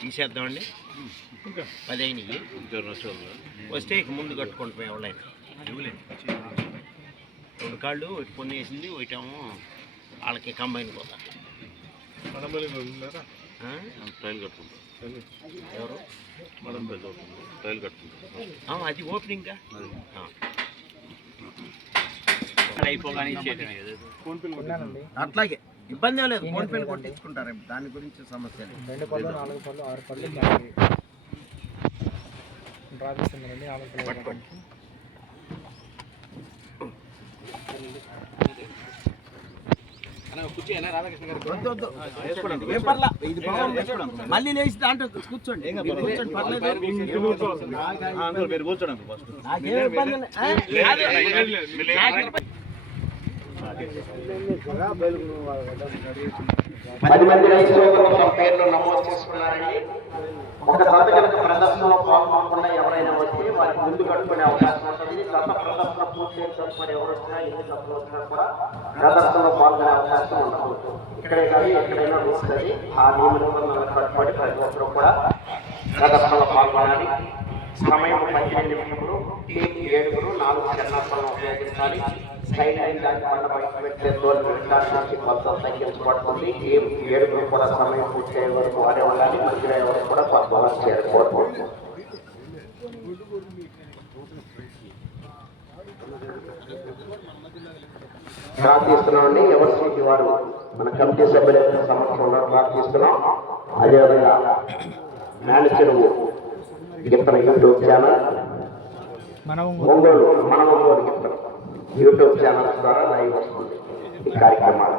తీసేద్దామండి. 10 అయినాయి వస్తే ఇక ముందు కట్టుకుంటాం ఎవరైనా. 2 కాళ్ళు ఒకటి పొన్ను వేసింది, ఒకటేమో వాళ్ళకి కంబైన్ పోతా. టైల్ కట్టుకుంటాం. ఎవరు టైల్ కట్టుకుంటాం. అది ఓపెనింగ్ అట్లాగే ఇబ్బంది ఏం లేదు. ఫోన్ పేలు కొట్టించుకుంటారు, దాని గురించి సమస్య లేదు. 2 పళ్ళు 4 పళ్ళు 6 పళ్ళు డ్రా చేస్తున్నారండి. 4 పళ్ళు పట్టుకోండి. మళ్ళీ లేచి దాంట్లో కూర్చోండి. పది మంది రైతులు పేర్లు నమోదు చేసుకున్నారండి. ఒక జత కనుక ప్రదర్శనలో పాల్గొనకుండా ఎవరైనా వస్తే వారికి ముందు కట్టుకునే అవకాశం ఉంటుంది. గత ప్రదర్శన పూర్తి కట్టుకుని ఎవరు వచ్చినా ఎన్ని జతలు వచ్చినా కూడా ప్రదర్శనలో పాల్గొనే అవకాశం ఉండదు. ఇక్కడే కానీ ఎక్కడైనా వస్తుంది. ఆ నియమనిబంధనలు కట్టుబడి ప్రతి ఒక్కరు కూడా ప్రదర్శనలో పాల్గొనాలి. సమయం 18 నిమిషములు. టీం 7 4 చెన్నాలను ఉపయోగించాలి. సైడ్ లైన్ దాటి పంట బయట పెట్టే తోలు నుంచి మొత్తం తగ్గించబడుతుంది. టీం 7 కూడా సమయం పూర్తి అయ్యే వరకు వాడే ఉండాలి. మధ్యలో ఎవరు కూడా పర్వాలా చేయకూడదు. ప్రార్థిస్తున్నామండి. ఎవరి సీటి వారు మన కమిటీ సభ్యుల సమక్షంలో ప్రార్థిస్తున్నాం. అదేవిధంగా మేల చెరువు గిత్తన యూట్యూబ్ ఛానల్, ఒంగోలు మన ఒంగోలు గిత్తన యూట్యూబ్ ఛానల్స్ ద్వారా లైవ్ వస్తుంది ఈ కార్యక్రమాలు.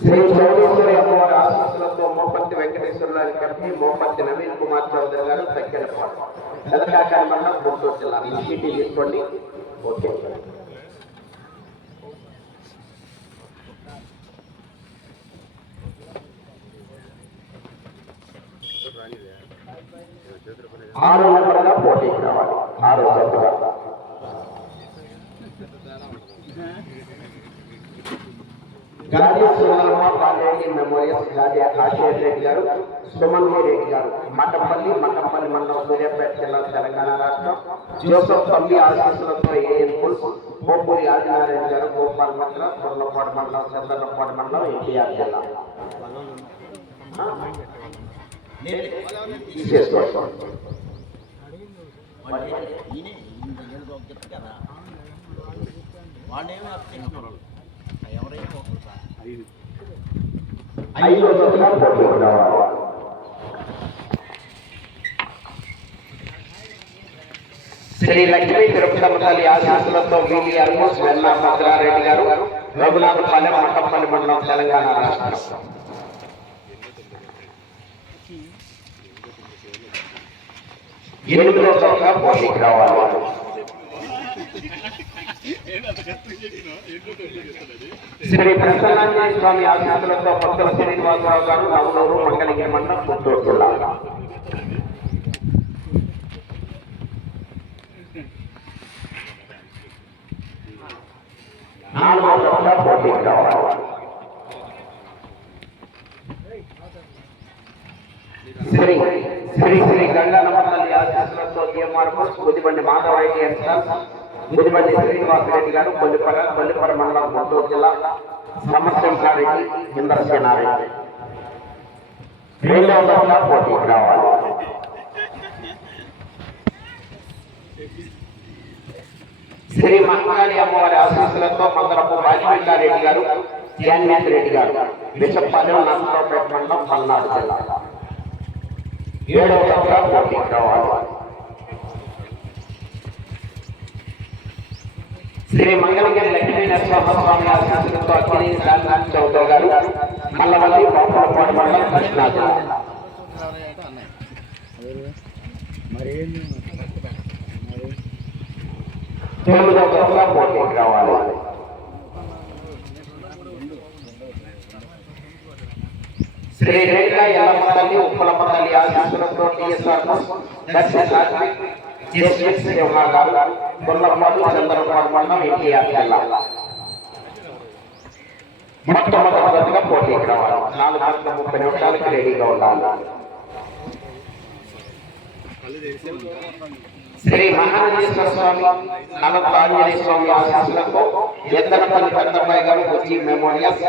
శ్రీ చౌడేశ్వరి అమ్మవారి ఆశీస్సులతో మోపత్తి వెంకటేశ్వరరావు కమిటీ, మోపత్తి నవీన్ కుమార్ చౌదరి గారు తక్కెనపాడు, పెదకాకాని మండలం, గుంటూరు జిల్లా. ఈ సీటీ తీసుకోండి. ఓకే. ఆరో నెంబర్గా పోటీకి రావాలి. 6వ జతగా గాది సుందరమ్మ పాలేటి మెమోరియల్స్, గాది ఆశేష్ రెడ్డి గారు, సుమన్వి రెడ్డి గారు, మఠంపల్లి మండలం, సూర్యాపేట జిల్లా, తెలంగాణ రాష్ట్రం. జోసఫ్ తల్లి ఆశీస్సులతో ఏఎన్ పుల్స్, పోపూరి ఆదినారాయణ గారు, గోపాల్ మండలం, కొర్లపాడు మండలం, చంద్రపాడు మండలం, ఎన్టీఆర్ జిల్లా. తీసేసుకోండి. శ్రీ లక్ష్మీ తిరుపతి తల్లి ఆశీస్సులతో వీలి అల్మోస్ వెన్నా భద్రారెడ్డి గారు, రఘునాథపాలెం, మఠంపల్లి మండలం, తెలంగాణ రాష్ట్రం. 8వ జతగా పోటీకి రావాలి. శ్రీ ప్రసన్నాంజనేయ స్వామి ఆశీస్సులతో పక్కల శ్రీనివాసరావు గారు, నవలూరు, మంగళగిరి మండలం, గుంటూరు జిల్లా. 4వ జతగా పోటీకి రావాలి. శ్రీ శ్రీ శ్రీ గంగానమ్మతల్లి ఆశీస్సులతో ఏమార్పుల్స్, బుద్దిబండి మాధవరెడ్డి అండ్ సన్స్, బుద్దిబండి శ్రీనివాసరెడ్డి గారు, కొల్లిపర మండలం, గుంటూరు జిల్లా. సమర్శంకారెడ్డి, ఇంద్రసేనారెడ్డి. 2వ జతగా పోటీకి రావాలి. శ్రీ మహంకాళి అమ్మవారి ఆశీస్సులతో మందరపు రాజవీకారెడ్డి గారు, ధ్యాన్వేంద్ర రెడ్డి గారు, బిషప్పాలెం, నర్సరావుపేట మండలం, పల్నాడు జిల్లా. 7వ జతగా పోటీకి రావాలి. శ్రీ మంగళగిరి లక్ష్మీ నరసింహస్వామి ఆశీస్సులతో అక్కినేని శ్రీనాథ్ చౌదరి గారు, మల్లవల్లి, పాపలపాడు మండలం, కృష్ణా జిల్లా. 9వ జతగా పోటీకి రావాలి. శ్రీ రేఖ ఎల్లమ్మ తల్లి ఉప్పలమ్మ తల్లి ఆశీస్సులతో టీఎస్ఆర్ గారు కొల్లపాడు చంద్రపాడు మండలం ఎన్టీఆర్ జిల్లా మొట్టమొదటిగా పోటీకి రావాలి. 4:30 నిమిషాలకి రెడీగా ఉండాలి. శ్రీ మహానందేశ్వర స్వామి అనంత ఆంజనేయ స్వామి ఆశీస్సులతో ఎద్దనపల్లి పెద్దమ్మాయి గారు వచ్చి మెమోరియల్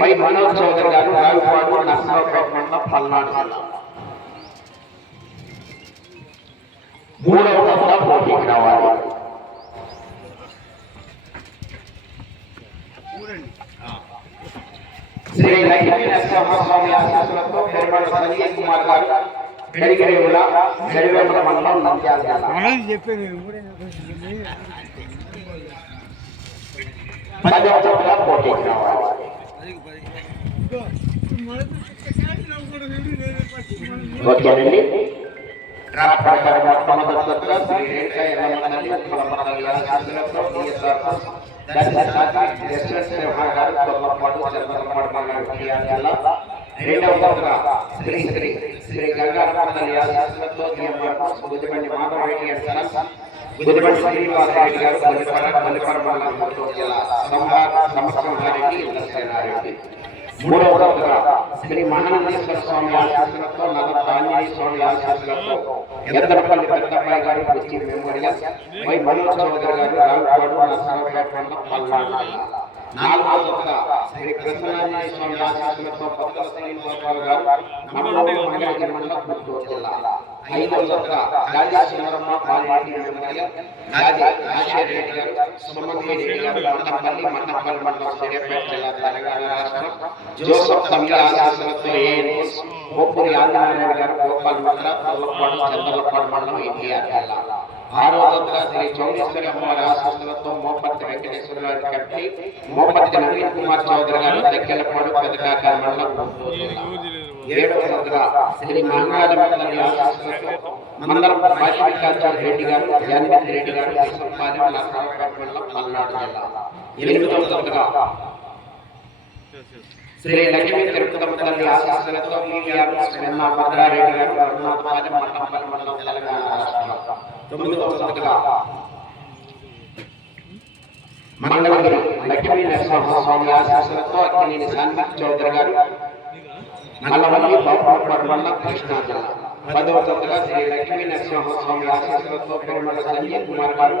వై మనోజ్ చౌదరి గారు రావిపాడు నర్సరావుపేట మండలం పల్నాడు జిల్లా 3వ పోటీకి రావాలి. శ్రీ లక్ష్మీ నరసింహస్వామి ఆశీస్సులతో పెరుమల సంజయ్ కుమార్ గారు గడిగరేవుల గడివేముల మండలం నంద్యాల జిల్లా 10వ పోటీకి రావాలి. ఓకేనండి. డ్రాఫ్ట్ ప్రకారం మొట్టమొదటిగా శ్రీ రేఖ ఎల్లమ్మ తల్లి ఉప్పలమ్మ తల్లి ఆశీస్సులతో టీఎస్ఆర్ గారు కొల్లపాడు చంద్రపాడు మండలం ఎన్టీఆర్ జిల్లా 2వ శ్రీ శ్రీ శ్రీ గంగారమ్మ తల్లి ఆశీస్సులతో గుదిబండి మాధవరెడ్డి గుదిబండి శ్రీనివాసరెడ్డి గారు బలిపర మండలం గుంటూరు జిల్లా సంవత్సరారెడ్డి ఇంద్రసేనారెడ్డి 3వ శ్రీ మహానందేశ్వర స్వామి ఆశీస్సులతో నల్లప ఆంజనేయ స్వామి ఆశీస్సులతో ఎద్దనపల్లి పెద్దమ్మాయి గారు వచ్చి మెమోరియల్ వై మనోజ్ చౌదరి గారు రావిపాడు నర్సరావుపేట మండలం పల్నాడు జిల్లా 4వ శ్రీ కృష్ణాంజనేయ స్వామి ఆశీస్సులతో పక్కల శ్రీనివాసరావు గారు మండలం గుంటూరు జిల్లా 5వ గాజీ సుందరమ్మ పాలిరెడ్డి మెమోరియల్ గాజీ ఆశీర్రెడ్డి గారు సుమతి రెడ్డి గారు మండపల్లి మండలం సూర్యాపేట జిల్లా తెలంగాణ రాష్ట్రం జోసఫ్ తమిళ ఆశీస్సులతో ఏఎన్ఎస్ గోపూరి ఆంజనేయ గారు గోపాల్ మండల కొల్లపాడు చంద్రపాడు మండలం ఎన్టీఆర్ జిల్లా 6వ శ్రీ చౌడేశ్వరి అమ్మవారి ఆశీస్సులతో మోపత్తి వెంకటేశ్వర గారి కట్టి మోపత్తి నవీన్ కుమార్ చౌదరి గారు దగ్గరపాడు పెదకాకార మండలం గుంటూరు జిల్లా 7వ శ్రీ మంగళమ్మ తల్లి ఆశీస్సులతో మండలం బాజికాచార్య రెడ్డి గారు జానకి రెడ్డి గారు విశ్వపాలెం నర్సరావుపేట మండలం పల్నాడు జిల్లా 8వ శ్రీ లక్ష్మీ తిరుపతమ్మ తల్లి ఆశీస్సులతో మీడియార్ వెన్నా భద్రారెడ్డి గారు రఘునాథపాలెం మట్టంపల్లి మండలం తెలంగాణ రాష్ట్రం 9వ మంగళగిరి లక్ష్మీ నరసింహస్వామి ఆశీస్సులతో అక్కినేని సాన్విక్ చౌదరి గారు నల్లవల్లి బాపుపాడు మండలం కృష్ణా జిల్లా 10వ శ్రీ లక్ష్మీ నరసింహస్వామి ఆశీస్సులతో పెరుమల సంజయ్ కుమార్ గారు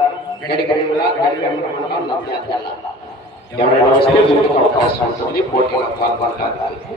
గడిగడివుల గడివేముల మండలం నంద్యాల జిల్లా ఎవరైనా వస్తే ముందుకు అవకాశం ఉంటుంది పోటీలో పాల్గొనడానికి